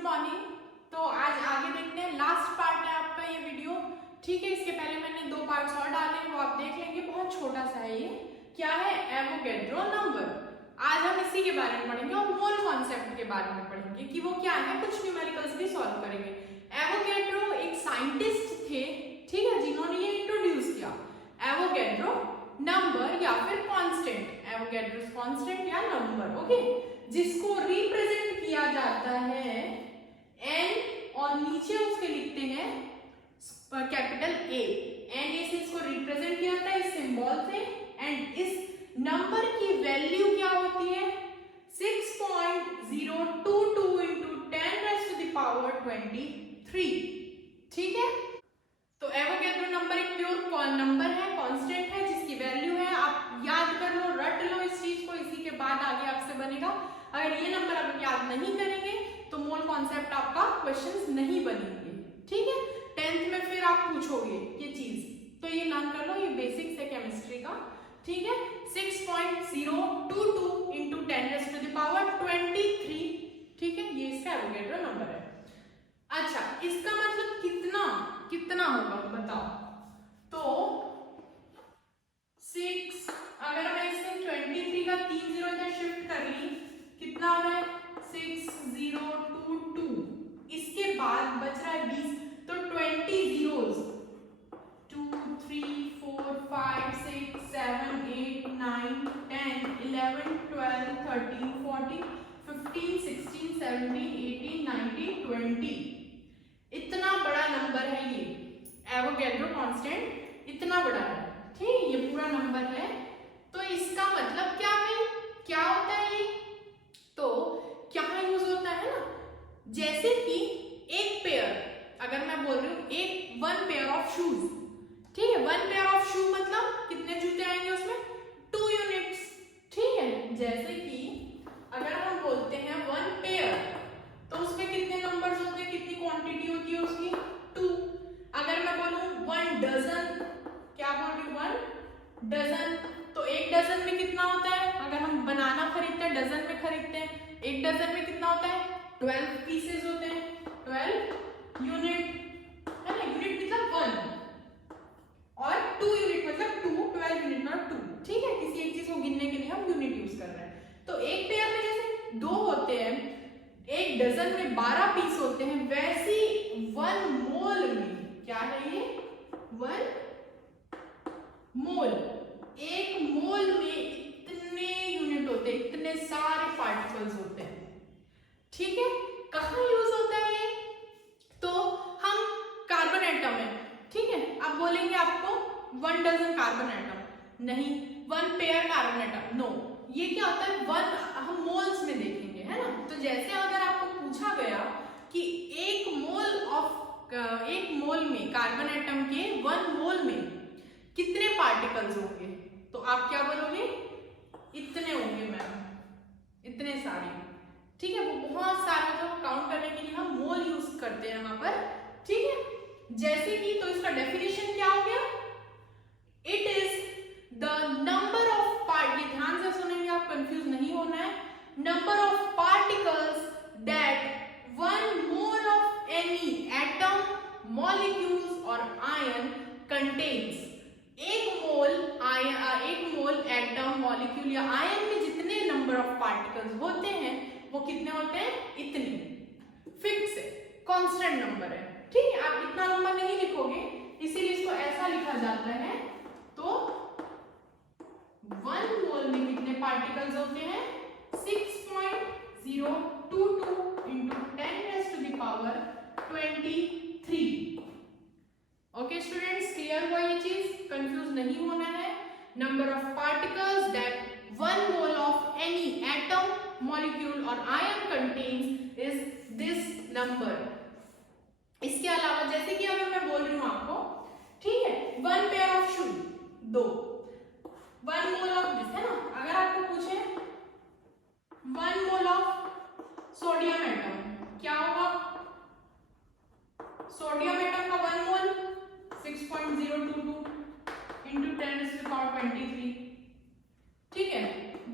Good morning. तो आज आगे देखते हैं, लास्ट पार्ट है आपका ये वीडियो, ठीक है। इसके पहले मैंने 2 पार्ट्स और डाले हैं, वो आप देख लेंगे। बहुत छोटा सा है ये। क्या है? Avogadro number. आज हम इसी के बारे में पढ़ेंगे और मोल कॉन्सेप्ट के बारे में पढ़ेंगे कि वो क्या है। कुछ न्यूमेरिकल्स भी सॉल्व करेंगे। एवोगैड्रो एक साइंटिस्ट थे, ठीक है, जिन्होंने ये इंट्रोड्यूस किया एवोगैड्रो नंबर या फिर कांस्टेंट, एवोगैड्रो कांस्टेंट या नंबर, ओके, जिसको रिप्रेजेंट किया जाता है n और नीचे उसके लिखते हैं कैपिटल A। n से इसको रिप्रेजेंट किया जाता है इस सिंबल से। एंड इस नंबर की वैल्यू क्या होती है? 6.022 into 10⁻23, ठीक है। तो एवोगैड्रो नंबर एक प्योर नंबर है, कांस्टेंट है, जिसकी वैल्यू है, आप याद कर लो, रट लो इस चीज को, इसी के बाद आगे आपसे बनेगा। अगर ये नंबर आप याद नहीं करेंगे तो मोल कॉन्सेप्ट आपका क्वेश्चंस नहीं बनेंगे, ठीक है। 10th में फिर आप पूछोगे ये चीज, तो ये लर्न कर लो, ये बेसिक्स है केमिस्ट्री का, ठीक है। 6.022 into 10⁻23, ठीक है, ये इसका एवोगैड्रो नंबर है। अच्छा, इसका मतलब कितना होगा बताओ? तो 6, अगर मैं इसमें 23 का 3 जीरो इधर शिफ्ट कर ली, कितना हो रहा है? 6022। इसके बाद बच रहा है 20, तो 20 zeros 2 3 4 5 6 7 8 9 10 11 12 13 14 15 16 17 18 19 20। इतना बड़ा नंबर है ये एवोगैड्रो कांस्टेंट, इतना बड़ा है, ठीक, ये पूरा नंबर है। तो इसका मतलब क्या है? क्या होता है ये? तो क्या यूज होता है ना, जैसे कि एक पेयर, अगर मैं बोल रही हूँ एक 1 पेयर ऑफ शूज, ठीक है, 1 पेयर ऑफ शू मतलब कितने जूते आएंगे उसमें? 2 यूनिट्स, ठीक है। जैसे कि अगर हम बोलते हैं 1 पेयर, तो उसमें कितने नंबर्स होते हैं, कितनी क्वांटिटी होती है उसकी? 2। अगर मैं बोलूं 1 डजन, क्या बोल रही हूँ? 1 डजन, तो एक डजन में कितना होता है? अगर हम बनाना खरीदते हैं, डजन में खरीदते हैं, एक डजन में कितना होता है? 12 पीसेस होते हैं, 12 यूनिट, है ना। यूनिट मतलब 1 और 2 यूनिट मतलब 2, 12 यूनिट मतलब 2, ठीक है। किसी एक चीज को गिनने के लिए हम यूनिट यूज कर रहे हैं। तो एक पेयर में जैसे 2 होते हैं, एक डजन में 12 पीस होते हैं, वैसी 1 मोल में क्या है ये? 1 मोल, एक मोल में इतने यूनिट होते हैं, इतने सारे पार्टिकल्स होते हैं, ठीक है। कहाँ यूज होता है ये? तो हम कार्बन एटम है, ठीक है, आप बोलेंगे आपको 1 डजन कार्बन एटम नहीं, 1 पेयर कार्बन एटम, नो। ये क्या होता है? 1 हम मोल्स में देखेंगे, है ना। तो जैसे अगर आपको पूछा गया कि एक मोल में कार्बन एटम के 1 मोल में कितने पार्टिकल्स होंगे, तो आप क्या बोलोगे? इतने होंगे मैम, इतने सारे, ठीक है। वो बहुत सारे, तो काउंट करने के लिए हम मोल यूज करते हैं वहां पर, ठीक है। जैसे कि, तो इसका डेफिनेशन क्या हो गया? It is the number of part, ये ध्यान से सुनेंगे आप, कंफ्यूज नहीं होना है। Number of particles that 1 mole of any atom, molecules और आयन कंटेन्स। एक मोल एटम, मॉलिक्यूल या आयन में जितने नंबर ऑफ पार्टिकल्स होते हैं वो कितने होते हैं? इतने। फिक्स है, कांस्टेंट नंबर है, ठीक है। आप इतना नंबर नहीं लिखोगे, इसीलिए इसको ऐसा लिखा जाता है। तो 1 मोल में कितने पार्टिकल्स होते हैं? 6.022 into 10⁻23। ओके स्टूडेंट्स, क्लियर हुआ ये चीज? कंफ्यूज नहीं होना है। Number of particles that 1 mole of any atom, molecule और ion contains is this number. इसके अलावा जैसे कि अगर मैं बोल रही हूं आपको, ठीक है, 1 pair of shoe 2, 1 mole of this, है ना। अगर आपको पूछे 1 मोल ऑफ सोडियम एटम, क्या होगा? सोडियम एटम का 1 मोल 6.022 into 10⁻23, ठीक है।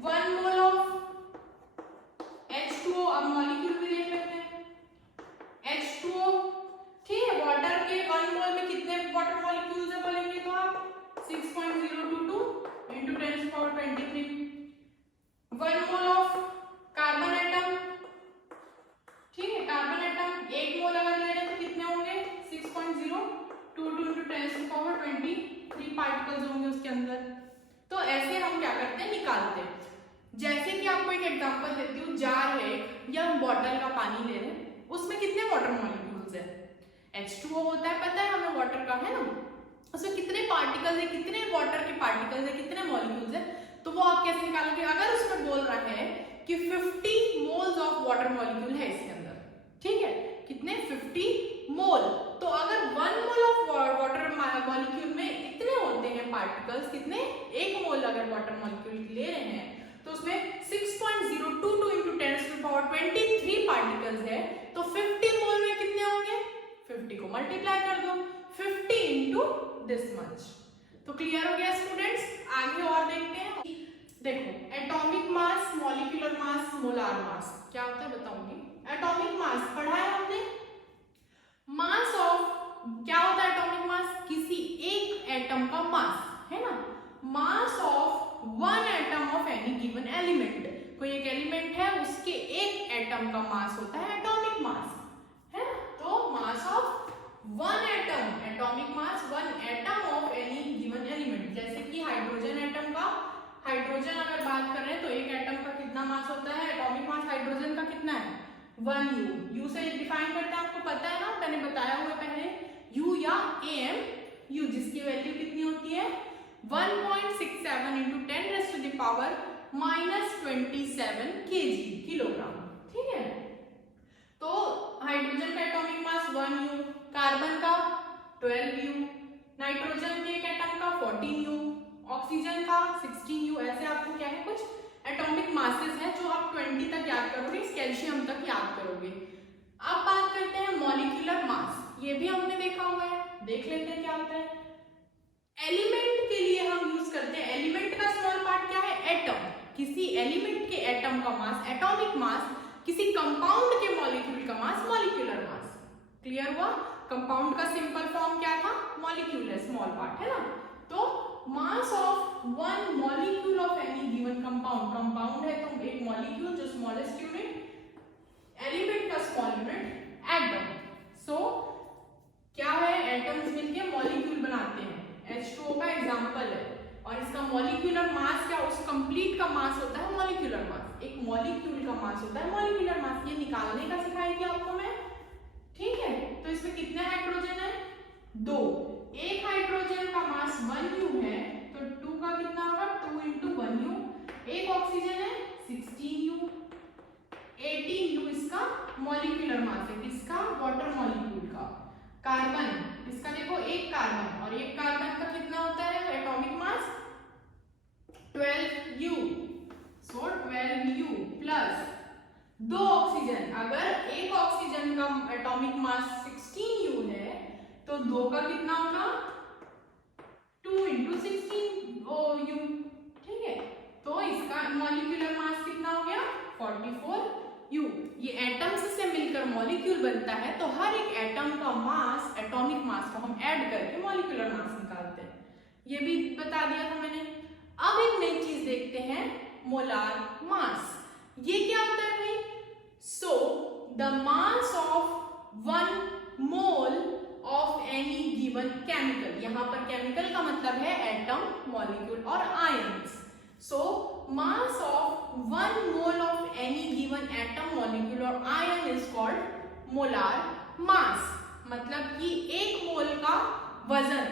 1 मोल ऑफ H2O, अब मॉलिक्यूल भी देख लेते हैं, 6.022 into 10 to the power 23. 1 mole of carbon atom, ठीक है, कार्बन एटम 1 मोल अगर ले रहे हैं तो कितने होंगे 6.022 into 10 to the power 23 particles होंगे उसके अंदर। तो ऐसे हम क्या करते हैं, निकालते हैं। जैसे कि आपको एक एग्जांपल देती हूँ, जार है या बॉटल का पानी ले रहे हैं, उसमें कितने वाटर मॉलिक्यूल्स है, H2O होता है, पता है हमें वाटर का, है ना। उसमें कितने पार्टिकल्स है, कितने वाटर के पार्टिकल्स है, कितने मॉलिक्यूल्स है, तो वो आप कैसे निकालोगे। अगर उसमें बोल रहा है कि 50 मोल्स ऑफ वाटर मॉलिक्यूल है इसके अंदर, ठीक है, कितने 50 मोल, तो अगर 1 मोल ऑफ वाटर मॉलिक्यूल में इतने होते हैं पार्टिकल्स, कितने 1 मोल अगर वाटर मॉलिक्यूल ले रहे हैं तो उसमें 6.022 into 10 to the power 23 particles है, तो 50 मोल में कितने होंगे, 50 को मल्टीप्लाई कर दो, 50 into this much। तो क्लियर हो गया स्टूडेंट्स। आगे और देखते हैं। देखो atomic mass, molecular mass, molar मास क्या होता है बताऊंगी। एटॉमिक मास पढ़ा है हमने। मास ऑफ, क्या होता है एटॉमिक मास, किसी एक एटम का मास, है ना। मास of 1 atom of any given element, कोई एक एलिमेंट है उसके एक एटम का मास होता है एटॉमिक मास, है ना। तो मास of 1 atom, atomic mass 1 atom of any given element. जैसे कि हाइड्रोजन एटम का, हाइड्रोजन अगर बात कर रहे हैं तो एक एटम का कितना मास होता है, एटॉमिक मास हाइड्रोजन का कितना है 1 U। U से डिफाइन करते हैं, आपको पता है ना, मैंने बताया हुआ पहले, U या AMU, जिसकी वैल्यू कितनी होती है 1.67 into 10 raised to the power -27 kg, kilogram, ठीक है। तो हाइड्रोजन का एटॉमिक मास 1 U, कार्बन का 12 U, नाइट्रोजन के एक एटम का 14 U, ऑक्सीजन का 16 U। ऐसे आपको क्या है कुछ एटॉमिक मासेस हैं जो आप 20 तक याद करोगे, कैल्शियम तक याद करोगे। अब बात करते हैं मॉलिक्यूलर मास, ये भी हमने देखा हुआ है, देख लेते हैं क्या होता है। एलिमेंट के लिए हम यूज करते हैं, एलिमेंट का स्मॉल पार्ट क्या है एटम, किसी एलिमेंट के एटम का मास एटॉमिक मास, किसी कंपाउंड के मॉलिक्यूल का मास मॉलिक्यूलर मास। क्लियर हुआ। कंपाउंड का सिंपल फॉर्म क्या था, मॉलिक्यूल है, स्मॉल पार्ट, है ना। तो मास of 1 molecule of any given compound, compound है तो एक मॉलिक्यूल जो स्मॉलेस्ट यूनिट, एलिमेंट का स्मॉल यूनिट एटम। सो क्या है, एटम्स मिलके मॉलिक्यूल बनाते हैं, H2O का एग्जांपल है, और इसका मॉलिक्यूलर मास क्या, उस कंप्लीट का मास होता है मॉलिक्यूलर मास, एक मॉलिक्यूल का मास होता है मॉलिक्यूलर मास। ये निकालने का सिखाई थी आपको मैं, ठीक है। तो इसमें कितने हाइड्रोजन है 2, एक हाइड्रोजन का मास 1 U है, तो 2 का कितना होगा 2 into 1 U। एक ऑक्सीजन है 16 U, 18 U इसका मॉलिक्यूलर मास है, किसका, वाटर मॉलिक्यूल का। कार्बन, इसका देखो एक कार्बन, और एक कार्बन का कितना होता है एटॉमिक मास 12 U। सो 12 U प्लस 2 ऑक्सीजन, अगर एक ऑक्सीजन का एटॉमिक मास 16 U है तो 2 का कितना होगा 2 into 16 U, ठीक है। तो इसका मॉलिक्यूलर मास कितना हो गया 44 U। ये एटम्स से मिलकर मॉलिक्यूल बनता है, तो हर एक एटम का मास, एटॉमिक मास को हम ऐड करके मॉलिक्यूलर मास निकालते हैं, ये भी बता दिया था मैंने। अब एक नई चीज देखते हैं, मोलार मास। ये क्या होता है भाई, so the mass of 1 mole of any given chemical, यहां पर केमिकल का मतलब है एटम, मॉलिक्यूल और ions. So mass of 1 mole of any given atom, molecule और ion is called molar mass. मतलब कि एक मोल का वजन,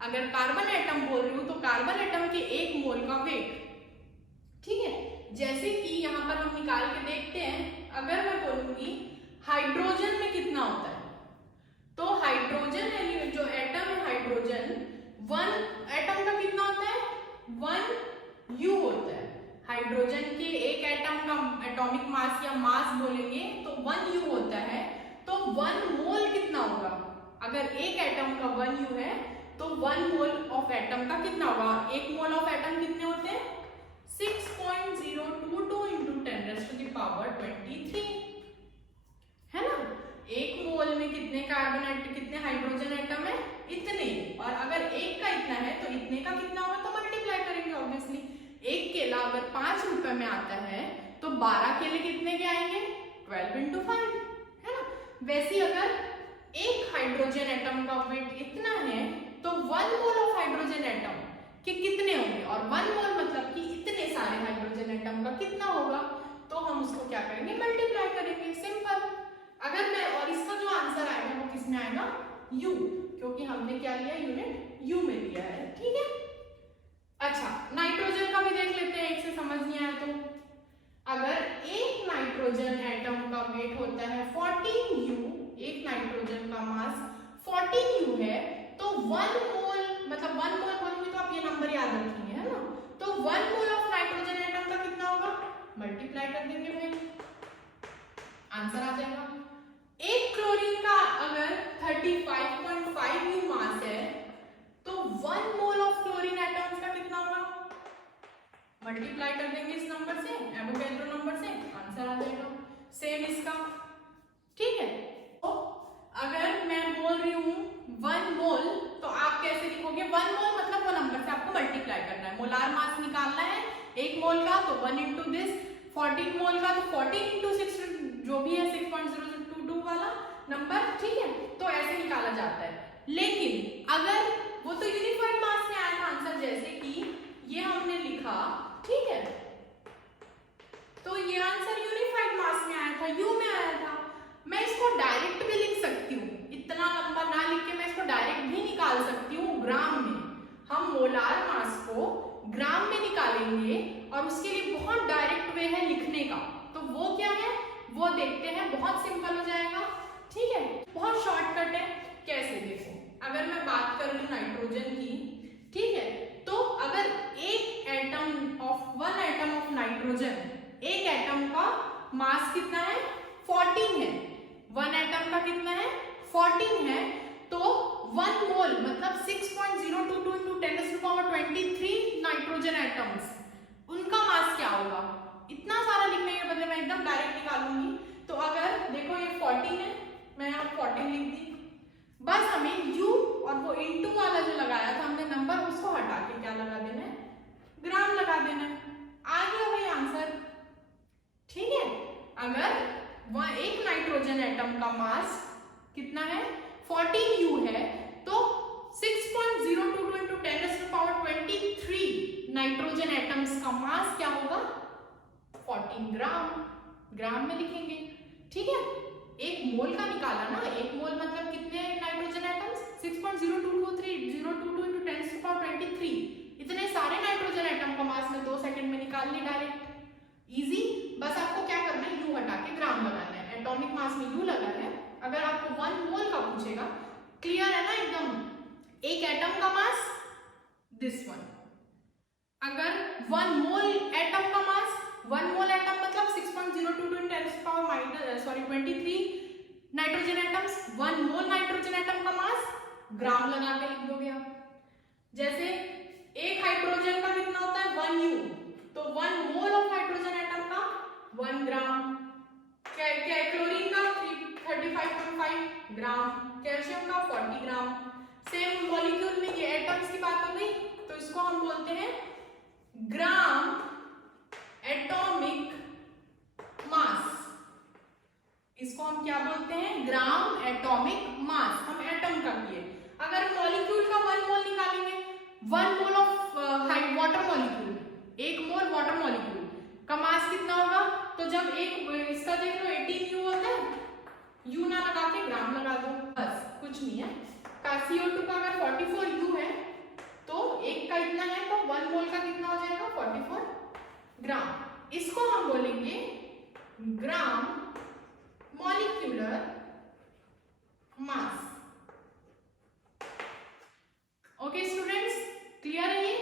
अगर कार्बन एटम बोल रही हूं तो कार्बन एटम के एक मोल का वेट, ठीक है। जैसे कि यहां पर हम निकाल के देखते हैं, अगर मैं बोलूंगी हाइड्रोजन में कितना होता है, तो हाइड्रोजन जो एटम है हाइड्रोजन, 1 एटम का कितना होता है 1 U होता है। हाइड्रोजन के एक एटम का एटॉमिक मास या मास बोलेंगे तो 1 U होता है, तो 1 मोल कितना होगा, अगर एक एटम का 1 U है तो 1 मोल ऑफ एटम का कितना होगा, एक मोल ऑफ एटम कितने होते हैं 6.022 into 10 raised to the power 23, है ना। एक मोल में कितने कार्बन एटम, कितने हाइड्रोजन एटम है, इतने, और अगर एक का इतना है तो इतने कितने का कितना होगा, तो मल्टीप्लाई करेंगे ऑब्वियसली। एक केला अगर 5 रुपए में आता है तो 12 केले कितने के आएंगे, 12 इंटू 5, है ना। वैसे अगर एक हाइड्रोजन एटम का वेट इतना है तो 1 मोल ऑफ हाइड्रोजन एटम के कितने होंगे, और 1 मोल मतलब कि इतने सारे हाइड्रोजन एटम का कितना होगा, तो हम उसको क्या करेंगे, मल्टीप्लाई करेंगे, सिंपल। अगर मैं, और इसका जो आंसर आएगा वो किसमें आएगा, U, क्योंकि हमने क्या लिया, यूनिट U में लिया है, ठीक है। अच्छा, नाइट्रोजन का भी देख लेते हैं, एक से समझ नहीं आया तो। अगर एक नाइट्रोजन एटम का वेट होता है 14U, एक नाइट्रोजन का मास 14U है, तो 1 मोल, मतलब 1 मोल बोलूंगी तो आप ये नंबर याद रखेंगे, है ना। तो 1 मोल ऑफ नाइट्रोजन एटम का कितना होगा, मल्टीप्लाई कर देंगे भाई, आंसर आ जाएगा। एक क्लोरीन का अगर 35.5U मास है तो 1 मोल ऑफ क्लोरीन एटम्स का कितना होगा, मल्टीप्लाई कर देंगे इस नंबर से, एवोगैड्रो नंबर से, आंसर आ जाएगा। सेम इसका, ठीक है। तो अगर मैं बोल रही हूँ 1 मोल, तो आप कैसे लिखोगे, 1 मोल मतलब वो नंबर से आपको मल्टीप्लाई करना है, मोलार मास निकालना है एक मोल का, तो 1 इंटू दिस, 14 मोल का तो 14 इंटू 6, जो भी है 6.022 वाला नंबर, ठीक है। तो ऐसे निकाला जाता है। लेकिन अगर वो तो यूनिफाइड मास में आया था आंसर, जैसे कि ये हमने लिखा, ठीक है, तो ये आंसर यूनिफाइड मास में आया था, यू में आया था। मैं इसको डायरेक्ट भी लिख सकती हूँ, इतना लंबा ना लिख के मैं इसको डायरेक्ट भी निकाल सकती हूँ ग्राम में। हम मोलार मास को ग्राम में निकालेंगे और उसके लिए बहुत डायरेक्ट वे है लिखने का, तो वो क्या है वो देखते हैं, बहुत सिंपल हो जाएगा, ठीक है, बहुत शॉर्टकट है। कैसे, देखो, अगर मैं बात कर रही हूँ नाइट्रोजन की, ठीक है, तो अगर एक atom of, 1 atom of nitrogen, एक एटम का मास कितना है, 14 है, 1 एटम का कितना है, 14 है, तो 1 मोल मतलब 6.022 into 10⁻23 नाइट्रोजन एटम्स, उनका मास क्या होगा। इतना सारा लिखने के बदले मैं एकदम डायरेक्ट निकालूंगी। तो अगर देखो ये 14 है, मैं यहाँ 14 लिख दी, बस हमें U और वो इंटू वाला जो लगाया था हमने नंबर, उसको हटा के क्या लगा देना है, ग्राम लगा देना है, आ गया वही आंसर, ठीक है। अगर वह एक नाइट्रोजन एटम का मास कितना है, 14U है, तो 6.022 into 10⁻23 नाइट्रोजन एटम्स का मास क्या होगा, 14 ग्राम, ग्राम में लिखेंगे, ठीक है। एक मोल का निकाला ना, एक मोल मतलब कितने नाइट्रोजन एटम्स, 6.022 into 10⁻23, इतने सारे नाइट्रोजन एटम का मास में 2 सेकंड में निकाल ली डायरेक्ट, इजी। बस आपको क्या करना है, यू हटा के ग्राम लगाना है, एटॉमिक मास में यू लगा है। अगर आपको 1 मोल का पूछेगा, क्लियर है ना एकदम, एक एटम का मास दिस वन, अगर 1 मोल एटम का मास, 1 मोल एटम मतलब 6.022 10⁻23 nitrogen atoms, 1 mole nitrogen atom का मास, ग्राम लगा के लिख दोगे आप। जैसे एक हाइड्रोजन का कितना होता है, 1U, तो 1 मोल ऑफ हाइड्रोजन एटम का 1 ग्राम, क्लोरीन का 35.5 ग्राम, कैल्शियम का 40 ग्राम। सेम मॉलिक्यूल में ये एटम्स की बात हो गई, तो इसको हम बोलते हैं ग्राम एटॉमिक मास, इसको हम क्या बोलते हैं, ग्राम एटॉमिक मास, हम एटम का किए। अगर मॉलिक्यूल का 1 मोल निकालेंगे, 1 mole of water molecule, 1 mole water molecule का मास कितना होगा, तो जब एक इसका देख लो 18U होता है, U ना लगा के ग्राम लगा दो, बस कुछ नहीं है। CO2 का अगर 44U है तो एक का इतना है, तो 1 मोल का कितना हो जाएगा, 44 ग्राम। इसको हम बोलेंगे gram molecular mass. Okay students, clear है ये।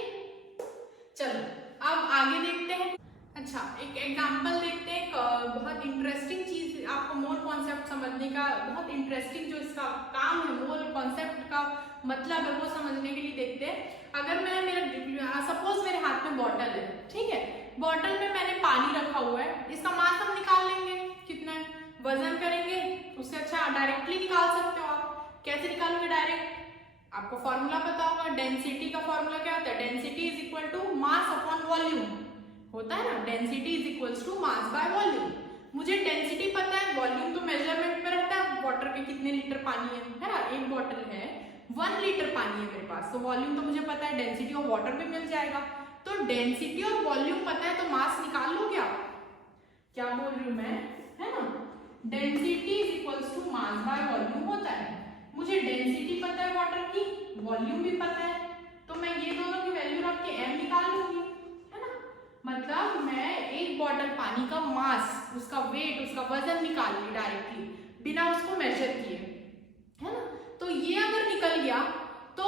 चलो अब आगे देखते हैं। अच्छा, एक एग्जांपल देखते हैं, बहुत इंटरेस्टिंग चीज, आपको मोल कॉन्सेप्ट समझने का बहुत इंटरेस्टिंग जो इसका काम है, मोल कॉन्सेप्ट का मतलब है, वो समझने के लिए देखते हैं। अगर मैं सपोज मेरे हाथ में बॉटल है, ठीक है, बॉटल में मैंने पानी रखा हुआ है, इसका मास हम निकाल लेंगे, कितना है, वजन करेंगे, उससे अच्छा डायरेक्टली निकाल सकते हो आप। कैसे निकालोगे डायरेक्ट, आपको फॉर्मूला पता होगा, डेंसिटी का फॉर्मूला क्या होता है, density is equal to mass upon volume होता है ना, density is equals to mass by volume. मुझे डेंसिटी पता है, वॉल्यूम तो मेजरमेंट में रहता है वाटर के कितने लीटर पानी है ना, एक बॉटल है 1 लीटर पानी है मेरे पास, तो वॉल्यूम तो मुझे पता है, डेंसिटी ऑफ वाटर भी मिल जाएगा। तो डेंसिटी और वॉल्यूम पता है तो मास निकाल लोगे आप, क्या बोल रही हूँ मैं, है ना, density is equals to mass by volume होता है। मुझे डेंसिटी पता है वाटर की, वॉल्यूम भी पता है, तो मैं ये दोनों की वैल्यू रख के m निकाल लूंगी, है ना, मतलब मैं एक बॉटल पानी का मास, उसका वेट, उसका वजन निकाल ली डायरेक्टली बिना उसको मेजर किए, है ना। तो ये अगर निकल गया तो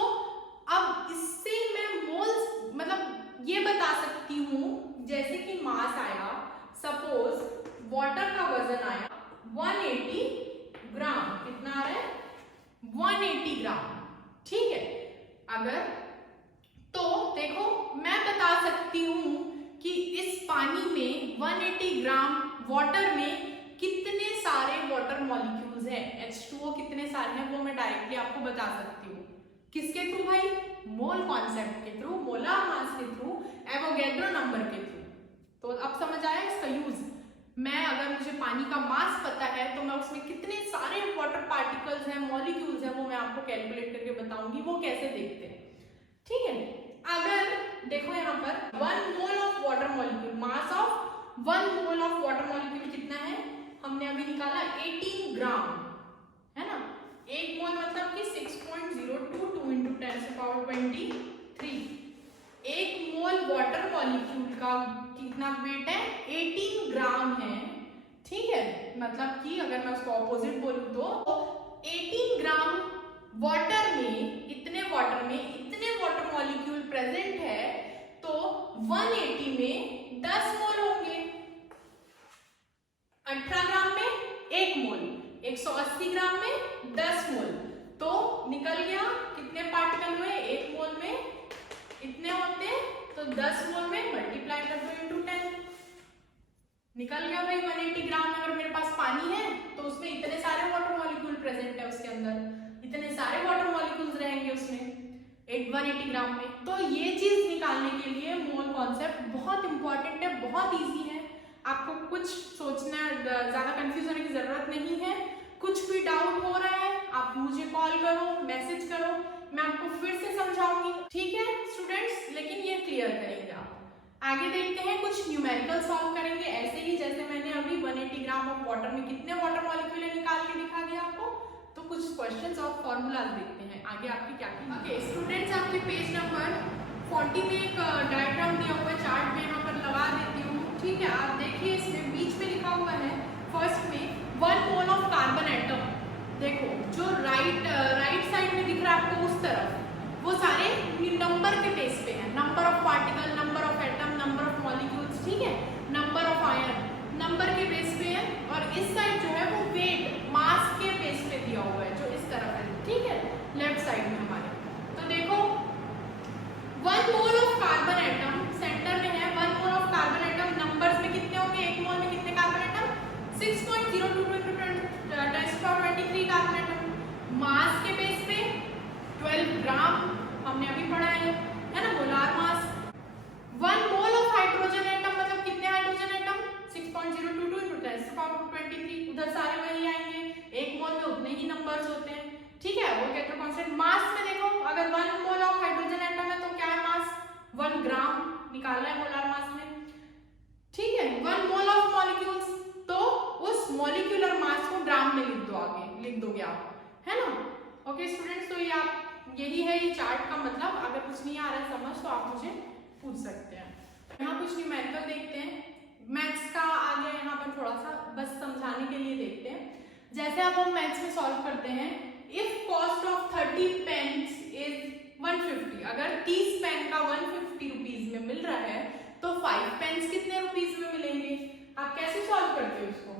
अब इससे मैं मोल्स मतलब ये बता सकती हूँ, जैसे कि मास आया, सपोज वाटर का वजन आया 180 ग्राम, कितना आ रहा है 180 ग्राम, ठीक है। अगर तो देखो मैं बता सकती हूँ कि इस पानी में 180 ग्राम वाटर में कितने सारे वाटर मॉलिक्यूल्स हैं, H2O कितने सारे हैं, वो मैं डायरेक्टली आपको बता सकती हूँ। किसके थ्रू भाई, मोल कॉन्सेप्ट के थ्रू, मोलार मास के थ्रू, एवोगैड्रो नंबर के थ्रू। तो अब समझ आया इसका यूज। मैं अगर मुझे पानी का मास पता है तो मैं उसमें कितने सारे वाटर पार्टिकल्स हैं, मॉलिक्यूल्स हैं, वो मैं आपको कैलकुलेट करके बताऊंगी वो कैसे देखते हैं, ठीक है। अगर देखो यहाँ पर 1 mole of water molecule, mass of 1 mole of water molecule कितना है, हमने अभी निकाला 18 ग्राम, है ना। 1 मोल मतलब कि 6.022 into 10⁻23। 1 मोल वाटर मॉलिक्यूल का कितना वेट है, 18 ग्राम है, ठीक है। मतलब कि अगर मैं उसको ऑपोजिट बोलूं तो 18 ग्राम वाटर में, इतने वाटर में इतने वाटर मॉलिक्यूल प्रेजेंट है, तो 180 में 10 मोल होंगे, 18 ग्राम में 1 मोल, 180 ग्राम में 10 मोल, तो निकल गया कितने पार्टिकल हुए, 1 मोल में इतने होते, तो 10 मोल में मल्टीप्लाई कर दो इंटू 10, निकल गया भाई 180 ग्राम। अगर मेरे पास पानी है तो उसमें इतने सारे वाटर मॉलिक्यूल प्रेजेंट है, उसके अंदर इतने सारे वाटर मॉलिक्यूल्स रहेंगे उसमें 180 ग्राम में। तो ये चीज निकालने के लिए मोल कॉन्सेप्ट बहुत इंपॉर्टेंट है, बहुत इजी है, आपको कुछ सोचना, ज्यादा कंफ्यूज होने की जरूरत नहीं है। कुछ भी डाउट हो रहा है आप मुझे कॉल करो, मैसेज करो, मैं आपको फिर से समझाऊंगी, ठीक है स्टूडेंट्स, लेकिन ये क्लियर करेंगे आप। आगे देखते हैं, कुछ न्यूमेरिकल सॉल्व करेंगे ऐसे ही जैसे मैंने अभी 180 ग्राम ऑफ वाटर में कितने वाटर मॉलिक्यूल है निकाल के दिखा दिया आपको। तो कुछ क्वेश्चंस और फॉर्मूलाज देखते हैं आगे आपकी क्या की। ओके स्टूडेंट्स, आपके पेज नंबर 40 में एक डायग्राम दिया हुआ है, चार्ट में यहाँ पर लगा देती हूँ, ठीक है। आप देखिए इसमें बीच में लिखा हुआ है फर्स्ट में 1 मोल ऑफ कार्बन एटम। देखो जो राइट साइड में दिख रहा है आपको उस तरफ, वो सारे नंबर के बेस पे है, number of particle, number of atom, number of molecules, ठीक है, नंबर ऑफ आयन, नंबर के बेस पे है। और इस साइड जो है वो वेट, मास के बेस पे दिया हुआ है, जो इस तरफ है, ठीक है, लेफ्ट साइड में हमारे। तो देखो 1 mole of carbon atom centre में है, 1 mole of carbon atom numbers में कितने होंगे, 1 मोल में कितने कार्बन एटम, 6.022 × 10⁻23 कार्बन एटम। मास के बेस पे 12 ग्राम हमने अभी पढ़ा है ना, molar mass. 1 mole of hydrogen atom मतलब कितने हाइड्रोजन एटम, 6.022 × 10⁻23, उधर सारे वही आएंगे, 1 मोल में उतने ही नंबर्स होते हैं, ठीक है। वो कहते हैं कांस्टेंट। मास में देखो अगर 1 मोल ऑफ हाइड्रोजन एटम है तो क्या है मास, 1 ग्राम निकालना है मोलार मास में, ठीक है। 1 मोल ऑफ मॉलिक्यूल्स, तो उस मॉलिक्यूलर मास को ग्राम में लिख दोगे आप, है ना। ओके स्टूडेंट्स, तो ये आप यही है ये चार्ट का मतलब। अगर कुछ नहीं आ रहा है समझ तो आप मुझे पूछ सकते हैं। यहाँ कुछ न्यूमेरिकल देखते हैं, मैथ्स का आगे यहाँ पर थोड़ा सा बस समझाने के लिए देखते हैं। जैसे अब हम मैथ्स में सॉल्व करते हैं, if cost of 30 pens is 150, अगर 30 पेन का 150 रुपीज में मिल रहा है तो 5 पेन्स कितने रुपीज में मिलेंगे, आप कैसे सॉल्व करते हो इसको,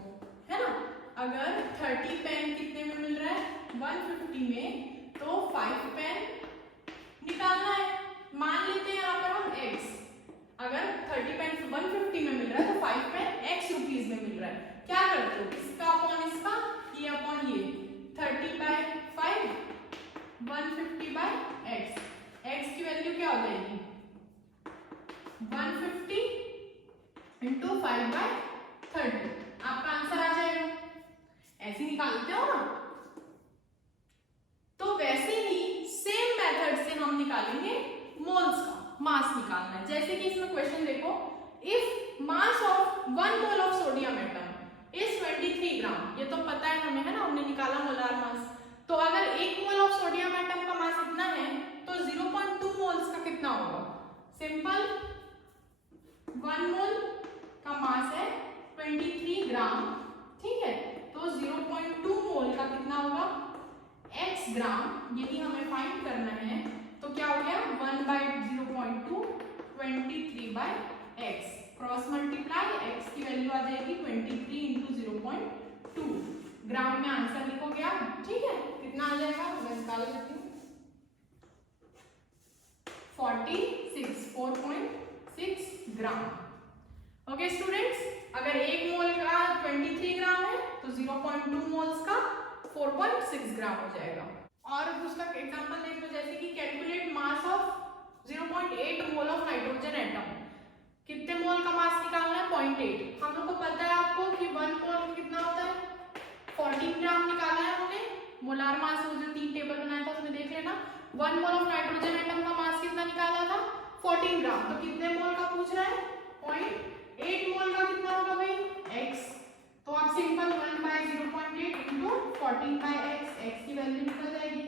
है ना। अगर 30 पेन कितने में मिल रहा है 150 में, तो 5 पेन निकालना है। मान लेते हैं यहाँ पर हम x, अगर 30 पेन 150 में मिल रहा है तो 5 पेन x रुपीज में मिल रहा है। क्या करते हो, इसका अपॉन इसका, ये अपॉन ये, 30/5 150/5 क्या हो जाएगी 150 इंटू 5/30, आपका आंसर आ जाएगा। ऐसे निकालते हो ना, तो वैसे ही सेम मेथड से हम निकालेंगे मोल्स का मास निकालना है। जैसे कि इसमें क्वेश्चन देखो, if mass of 1 mole of sodium atom is 23 ग्राम, ये तो पता है हमें, है ना, हमने निकाला मोलार मास। तो अगर 1 मोल ऑफ सोडियम एटम का मास इतना है तो 0.2 मोल्स का कितना होगा? सिंपल, 1 मोल का मास है 23 ग्राम, ठीक है, तो 0.2 मोल का कितना होगा x ग्राम, यही हमें फाइंड करना है। तो क्या हो गया 1/0.2 23/x, क्रॉस मल्टीप्लाई x की वैल्यू आ जाएगी 23 इंटू 0.2, ग्राम में आंसर लिखोगे आप, ठीक है, कितना आ जाएगा मैं निकाल लेती हूँ 4.6 ग्राम। ओके स्टूडेंट्स, अगर 1 मोल का 23 ग्राम है तो 0.2 मोल्स का 4.6 ग्राम हो जाएगा। और उसका एग्जांपल देख लो, जैसे कि calculate mass of 0.8 mole of nitrogen atom, कितने मोल का मास निकालना है 0.8। हम लोग को पता है आपको कि 1 मोल कितना होता है 14 ग्राम निकाला है हमने, मोलार मास वो जो 3 टेबल बनाया था उसमें देख लेना। 1 मोल ऑफ नाइट्रोजन एटम का मास कितना निकाला था 14 ग्राम, तो कितने मोल का पूछ रहा है 0.8 मोल का कितना होगा भाई x, तो आप सिंपल 1/0.8 इंटू 14/x, x की वैल्यू निकल जाएगी।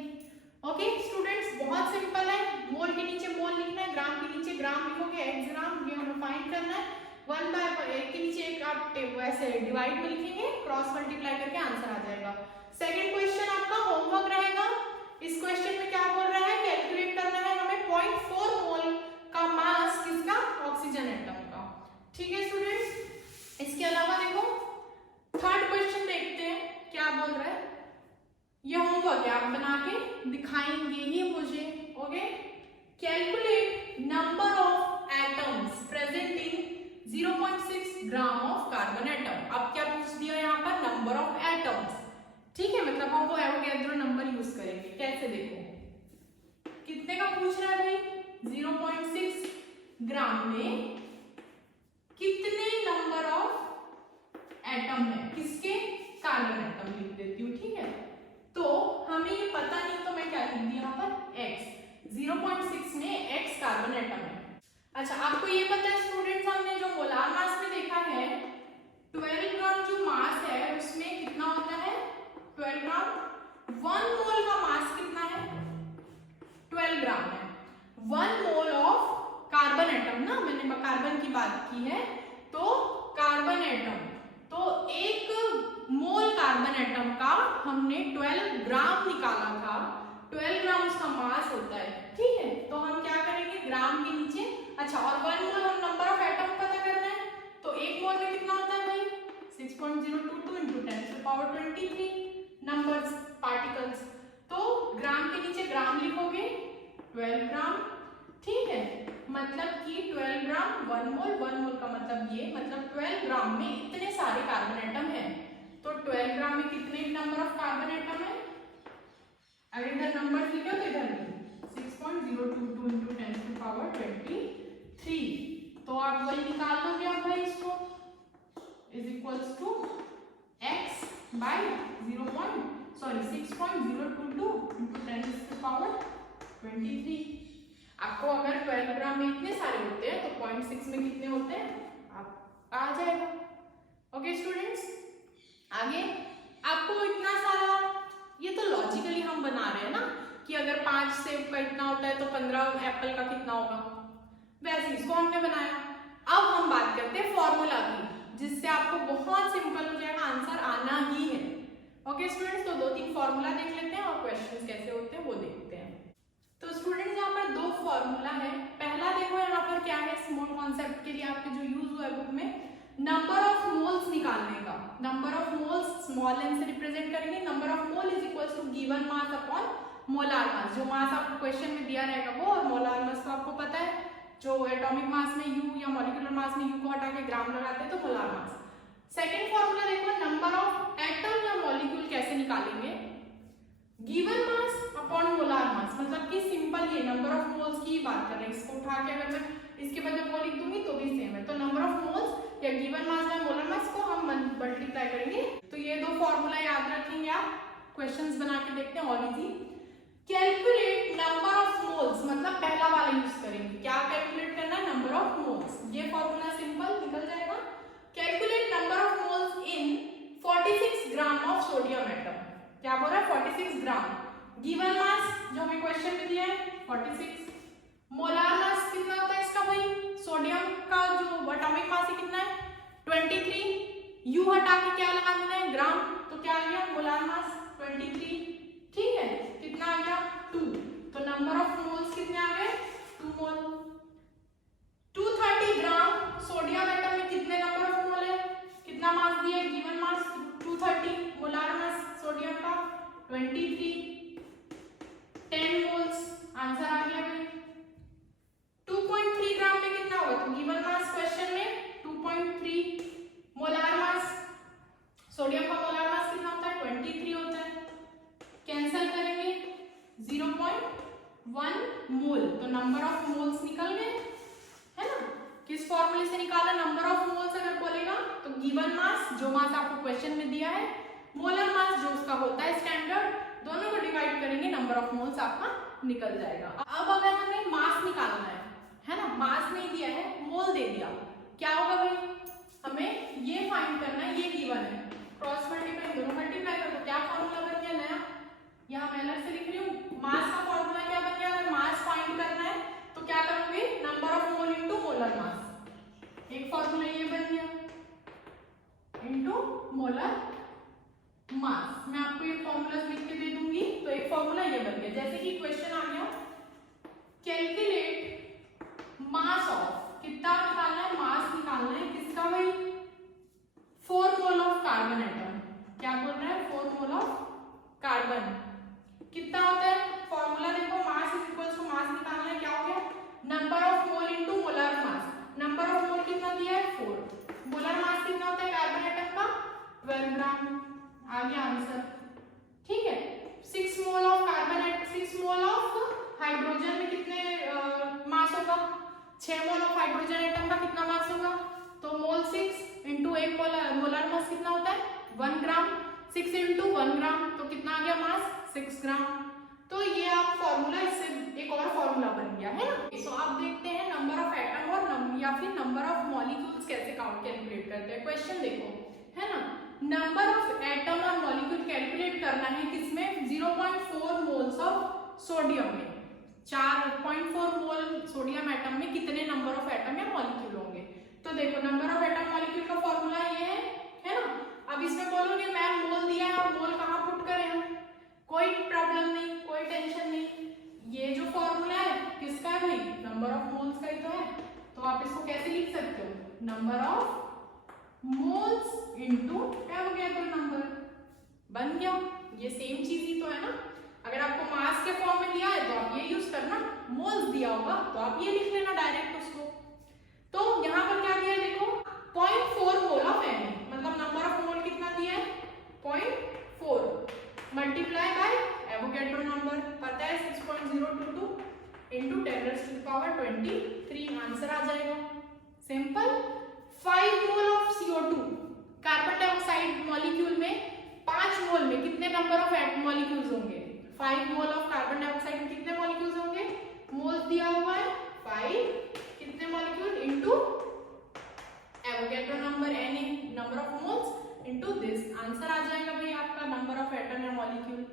ओके स्टूडेंट्स, बहुत सिंपल है, मोल के नीचे मोल लिखना है, ग्राम के नीचे ग्राम लिखोगे x ग्राम, ये हमें फाइंड करना है। 1/1 के नीचे एक आप वैसे डिवाइड में लिखेंगे, क्रॉस मल्टीप्लाई करके आंसर आ जाएगा। सेकंड क्वेश्चन आपका होमवर्क रहेगा। इस क्वेश्चन में क्या बोल रहा है, कैलकुलेट करना है हमें 0.4 मोल का मास किसका, ऑक्सीजन एटम का, ठीक है स्टूडेंट्स। इसके अलावा देखो थर्ड क्वेश्चन देखते हैं क्या बोल रहा है, ये होमवर्क है, आप बना के दिखाएंगे ही मुझे। Okay, calculate number of atoms present in 0.6 gram of carbon atom. अब क्या पूछ दिया यहाँ पर, नंबर ऑफ एटम्स, ठीक है, मतलब हम वो एवोगैड्रो नंबर यूज करेंगे। कैसे देखो, कितने का पूछ रहा है भाई 0.6 ग्राम में कितने नंबर ऑफ एटम है, किसके, कार्बन एटम लिख देती हूँ, ठीक है। तो हमें ये पता नहीं, तो मैं क्या लिख दी यहाँ पर x, 0.6 में x कार्बन एटम है। अच्छा, आपको ये पता है स्टूडेंट्स, हमने जो मोलार मास में देखा है 12 ग्राम जो मास है उसमें कितना होता है 12 ग्राम। 1 मोल का मास कितना है 12 ग्राम है। 1 मोल ऑफ कार्बन एटम ना, मैंने कार्बन की बात की है, तो कार्बन एटम, तो 1 मोल कार्बन एटम का हमने 12 ग्राम निकाला था, 12 ग्राम उसका मास होता है, ठीक है। तो हम क्या करेंगे ग्राम के नीचे, अच्छा, और 1 मोल हम नंबर ऑफ एटम पता करना है, तो 1 मोल में कितना होता है भाई 6.022 इंटू 10⁻23 नंबर्स पार्टिकल्स, तो ग्राम के नीचे ग्राम लिखोगे 12 ग्राम, ठीक है, मतलब कि 12 ग्राम 1 मोल, 1 मोल का मतलब ये, मतलब 12 ग्राम में इतने सारे कार्बन एटम हैं, तो 12 ग्राम में कितने नंबर ऑफ कार्बन एटम है, अगर इधर नंबर लिखे तो इधर भी 6.022 इंटू 10⁻23, तो आप वही निकाल लोगे आप भाई, इसको is equals to x by 6.022 into 10⁻23। आपको अगर 12 ग्राम में इतने सारे होते हैं तो 0.6 में कितने होते हैं आप आ जाएगा। ओके स्टूडेंट्स, आगे आपको इतना सारा, ये तो लॉजिकली हम बना रहे हैं ना कि अगर 5 सेब का इतना होता है तो 15 एप्पल का कितना होगा, वैसे इसको हमने बनाया। अब हम बात करते हैं फॉर्मूला की, जिससे आपको बहुत सिंपल हो जाएगा, आंसर आना ही है। ओके स्टूडेंट्स, तो 2-3 फॉर्मूला देख लेते हैं और क्वेश्चंस कैसे होते हैं वो देखते हैं। तो स्टूडेंट्स यहाँ पर 2 फॉर्मूला है। पहला देखो यहाँ पर क्या है, स्मॉल कॉन्सेप्ट के लिए आपके जो यूज हुआ है बुक में, नंबर ऑफ मोल्स निकालने का। Number of moles small N से रिप्रेजेंट करेंगे, number of mole is equals to given mass upon molar mass. जो मास आपको क्वेश्चन में दिया रहेगा वो, और मोलार मास तो आपको पता है, जो एटॉमिक मास में u या मॉलिक्यूलर मास में u को हटा के ग्राम लगाते हैं तो मोलार मास। सेकंड फॉर्मूला देखो, नंबर ऑफ एटम या मॉलिक्यूल कैसे निकालेंगे, given mass upon molar mass, मतलब कि सिंपल ये नंबर ऑफ मोल्स की की बात कर रहे हैं, इसको उठा के अगर मैं इसके बदले वो लिख दूंगी तो भी सेम है। तो नंबर ऑफ मोल्स या given mass by molar mass को हम मल्टीप्लाई करेंगे। तो ये दो फॉर्मूला याद रखेंगे आप, क्वेश्चंस बना के देखते हैं और easy. Calculate number of moles, मतलब पहला वाला यूज करेंगे। क्या कैलकुलेट करना है? Number of moles. ये फॉर्मूला सिंपल निकल जाएगा। Calculate number of moles in 46 gram of sodium atom. क्या बोल रहा है? 46 ग्राम। गिवन मास जो हमें क्वेश्चन में दिया है 46। मोलार मास कितना होता है इसका भाई? सोडियम का जो एटॉमिक मास है कितना है? 23। यू हटा के क्या लगा देना है? ग्राम। तो क्या आ गया? Molar mass 23। ठीक है, कितना आ गया? 2। तो नंबर ऑफ मोल्स कितने आ गए? 2 मोल। 230 ग्राम सोडियम एटम में कितने नंबर ऑफ मोल है? कितना मास दिया है? Given mass 230। Molar mass sodium का 23। 10 मोल्स आंसर आ गया भाई। 2.3 ग्राम में कितना होगा? तो गिवन मास क्वेश्चन में 2.3। मोलार मास सोडियम का मोलार मास कितना होता है? 23 होता है। कैंसिल करेंगे 0.1 मोल, तो नंबर ऑफ मोल्स निकल गए, है ना। किस फॉर्मूले से निकाला नंबर ऑफ मोल्स? अगर बोलेगा तो गिवन मास, जो मास आपको क्वेश्चन में दिया है, मोलर मास जो उसका होता है स्टैंडर्ड, दोनों को डिवाइड करेंगे, नंबर ऑफ मोल्स आपका निकल जाएगा। अब अगर हमें मास निकालना है ना, मास नहीं दिया है, मोल दे दिया, क्या होगा भाई? हमें ये फाइंड करना है, ये गिवन है, क्रॉस मल्टीप्लाई, दोनों मल्टीप्लाई कर दो। क्या फॉर्मूला बन गया नया? यहाँ मैं अलग से लिख रही हूँ। मास का फॉर्मूला क्या बन गया? अगर मास फाइंड करना है तो क्या करोगे? Number of mole into molar mass. एक फॉर्मूला ये बन गया, इनटू मोलर मास। मैं आपको ये फॉर्मूला लिख के दे दूंगी, तो एक फॉर्मूला ये बन गया। जैसे कि क्वेश्चन आ गया, कैलकुलेट मास ऑफ, कितना निकालना है? मास निकालना है किसका भाई? 4 मोल ऑफ कार्बन एटम। क्या बोल रहा है? 4 मोल ऑफ कार्बन कितना होता है? फॉर्मूला देखो, मास इज इक्वल्स टू, मास निकालना है, क्या हो गया? Number of mole into molar mass. Number of मोल कितना दिया है? 4। मोलर मास कितना होता है कार्बन एटम का? 12 ग्राम। आ गया आंसर। ठीक है, 6 mole of carbon atom, 6 mole of hydrogen में कितने मास होगा? 6 मोल ऑफ हाइड्रोजन एटम का कितना मास होगा? तो मोल 6 इनटू 1 मोलर मास कितना होता है? 1 ग्राम। 6 इनटू 1 ग्राम, तो कितना आ गया मास? 6 ग्राम। तो ये आप फॉर्मूला, इससे एक और फॉर्मूला बन गया, है ना। सो आप देखते हैं नंबर ऑफ एटम और या फिर नंबर ऑफ मॉलिक्यूल्स कैसे काउंट कैलकुलेट करते हैं। क्वेश्चन देखो, है ना। नंबर ऑफ एटम और मॉलिक्यूल कैलकुलेट करना है किसमें? 0.4 मोल्स ऑफ सोडियम में। 4.4 मोल सोडियम एटम में कितने नंबर ऑफ एटम या मॉलिक्यूल होंगे? तो देखो, नंबर ऑफ एटम मॉलिक्यूल का फॉर्मूला ये है ना। अब इसमें बोलोगे मैम मोल दिया है और मोल कहाँ पुट करें हम? कोई प्रॉब्लम नहीं, कोई टेंशन नहीं। ये जो फॉर्मूला है किसका है भाई? नंबर ऑफ मोल्स का ही तो है। तो आप इसको कैसे लिख सकते हो? Number of moles into Avogadro number. बन गया। ये सेम चीज ही तो है ना। अगर आपको मास के फॉर्म में दिया है तो आप ये यूज करना, मोल्स दिया होगा तो आप ये लिख लेना डायरेक्ट उसको। तो यहाँ पर क्या दिया है देखो, 0.4 मोल ऑफ Na, मतलब नंबर ऑफ मोल कितना दिया है? 0.4 मल्टीप्लाई बाय एवोगैड्रो नंबर, पता है 6.022 इनटू 10⁻23 आंसर आ जाएगा। Simple. 5 mole of CO2, carbon dioxide molecule में 5 मोल में कितने नंबर ऑफ मॉलिक्यूल्स होंगे? 5 मोल ऑफ कार्बन डाइऑक्साइड में कितने मॉलिक्यूल्स होंगे? मोल्स दिया हुआ है 5, कितने molecule into Avogadro number Na, number of moles into this, answer आ जाएगा भाई आपका नंबर ऑफ एटम या मॉलिक्यूल।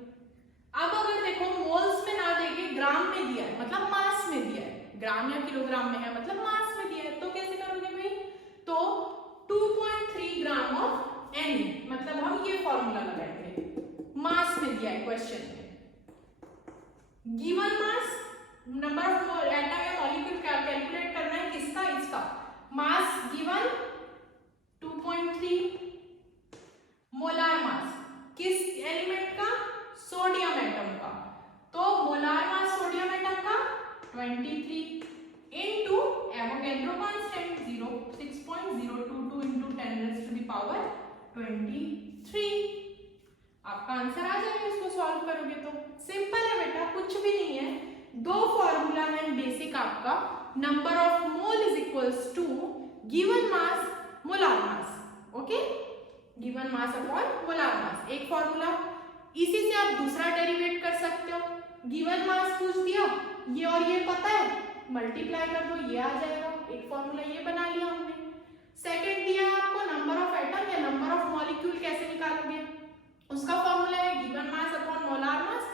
अब अगर देखो मोल्स में ना देके ग्राम में दिया है, मतलब मास में दिया है, ग्राम या किलोग्राम में है मतलब मास में दिया है, तो कैसे करोगे भाई? तो 2.3 ग्राम ऑफ Na, मतलब हम ये फॉर्मूला लगाएंगे, मास में दिया है क्वेश्चन में। Given mass, number of atom या मॉलिक्यूल कैलकुलेट करना है किसका? इसका। मास गिवन 2.3, मोलार मास किस एलिमेंट का? सोडियम एटम का। तो मोलार मास सोडियम एटम का 23 इनटू एवोगैड्रो कांस्टेंट 6.022 इनटू 10⁻23। आपका आंसर आ जाएगा इसको सॉल्व करोगे तो। सिंपल है बेटा, कुछ भी नहीं है। दो फॉर्मूला है बेसिक आपका, number of mole is equals to given mass molar mass, okay, given mass upon molar mass, एक फॉर्मूला। इसी से आप दूसरा डेरिवेट कर सकते हो, गिवन मास पूछ दिया, ये और ये पता है, मल्टीप्लाई कर दो, ये आ जाएगा, एक फॉर्मूला ये बना लिया हमने। सेकंड दिया है आपको नंबर ऑफ एटम या नंबर ऑफ मॉलिक्यूल कैसे निकालोगे, उसका फॉर्मूला है given mass upon molar mass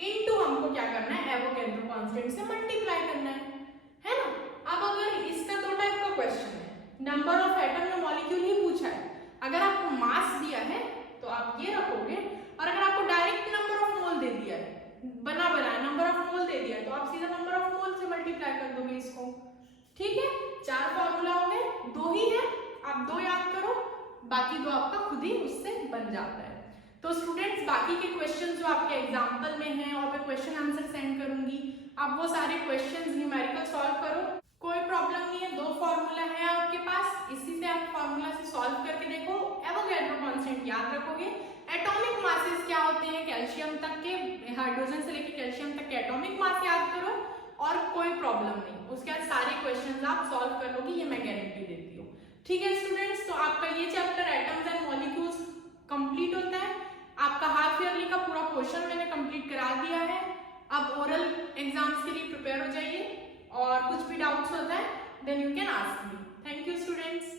into हमको क्या करना है, एवोगैड्रो कांस्टेंट से मल्टीप्लाई करना है ना। अब अगर इसका दो टाइप का क्वेश्चन है, नंबर ऑफ एटम या मॉलिक्यूल ही पूछा है, अगर आपको मास दिया है तो आप ये रखोगे, और अगर आपको डायरेक्ट नंबर ऑफ मोल दे दिया है, बना नंबर ऑफ मोल दे दिया है, तो आप सीधा नंबर ऑफ मोल से मल्टीप्लाई कर दोगे इसको, ठीक है। चार फॉर्मूला हो गए, दो ही है, आप दो याद करो, बाकी दो आपका खुद ही उससे बन जाता है। तो स्टूडेंट्स बाकी के क्वेश्चन जो आपके एग्जाम्पल में हैं और मैं क्वेश्चन आंसर सेंड करूंगी, आप वो सारे क्वेश्चन न्यूमेरिकल सॉल्व करो, कोई प्रॉब्लम नहीं है, दो फॉर्मूला है आपके पास, इसी से आप फॉर्मूला से सॉल्व करके देखो, एवोगैड्रो कांस्टेंट याद रखोगे, एटॉमिक मासेस क्या होते हैं कैल्शियम तक के, हाइड्रोजन से लेकर कैल्शियम तक के एटॉमिक मास याद करो, और कोई प्रॉब्लम नहीं, उसके बाद सारे क्वेश्चंस आप सॉल्व कर लोगे, ये मैं गारंटी देती हूँ, ठीक है स्टूडेंट्स। तो आपका ये chapter atoms and molecules complete होता है, आपका हाफ ईयरली का पूरा पोर्शन मैंने कंप्लीट करा दिया है। अब ओरल एग्जाम्स के लिए प्रिपेयर हो जाइए, और कुछ भी डाउट्स होता है then you can ask me. Thank you students.